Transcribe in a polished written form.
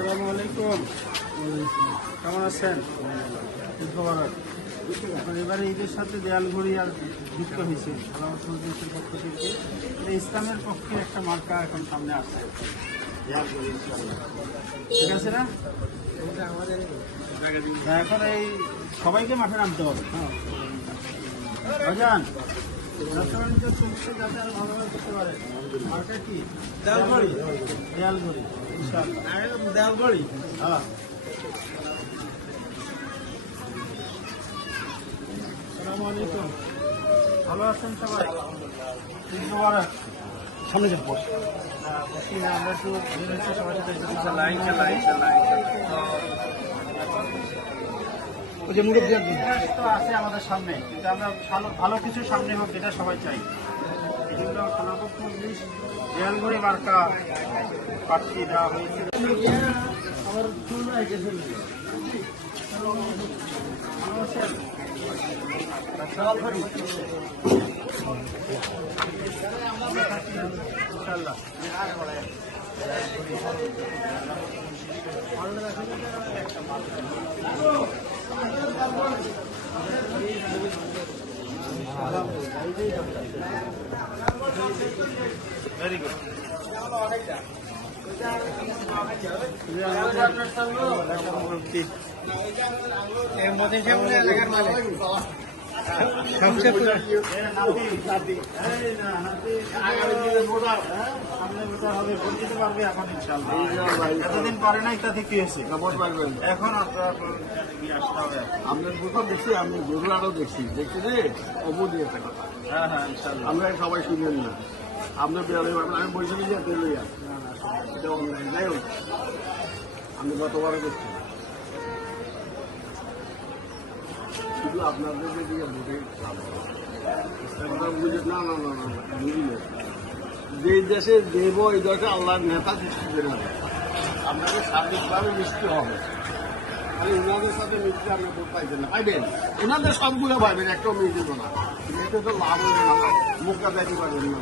আসসালামু আলাইকুম। কেমন আছেন? এখন এবারে ঈদের সাথে দেয়াল ঘড়ি আর যুক্ত হয়েছে দেশের পক্ষ থেকে। ইসলামের পক্ষে একটা মার্কা এখন সামনে আসছে, ঠিক আছে না? এখন এই সবাইকে মাঠে নামতে হবে। ভাইজান ব্যবসা-বাণিজ্য চলছে যাতে আরো ভালোভাবে করতে পারে। মার্কা কি? দেয়াল ঘড়ি। দেয়াল ঘড়ি, ইনশাআল্লাহ। দেয়াল ঘড়ি, হ্যাঁ। আসসালামু আলাইকুম। ভালো আছেন সবাই? ঈদ মোবারক। সামনে যান বস। বসি না, আমরা একটু বের হয়েছি সবার সাথে। তো আছে আমাদের সামনে, কিন্তু আমরা ভালো কিছু সামনে হোক এটা সবাই চাই। এগুলো সনাতন মজলিস দেয়াল ঘড়ি মার্কা প্রার্থী দেওয়া হয়েছে। আমার ভালো আছেন? ইনশাআল্লাহ। Very good. এতদিন পারে নাই, তাতে কি হয়েছে? এখন আপনার বোঝা দেখছি, আমি গরু আরো দেখছি রে অবু দিয়ে একটা কথা। হ্যাঁ হ্যাঁ, ইনশাআল্লাহ। আমরা সবাই শুনলেন না, আপনার বেড়ালে আমি বলছি যে লইয়া এটা যাই হোক, আমি গতবারও দেখছি শুধু আপনাদের দিকে ভোটে বুঝে না না না না বুঝলে যে দেশে দেব এই দেশে আল্লাহর নেতা সৃষ্টি করে দেবে, আপনাকে সার্বিকভাবে মিষ্টি হবে। খালি ওনাদের সাথে মিষ্টি আপনি ভোট পাইছেন না, পাইবেন ওনাদের সবগুলো পাইবেন, একটাও মিষ্টি না, এতে তো লাভ হবে না, মুখটা দেখতে পারবেন না।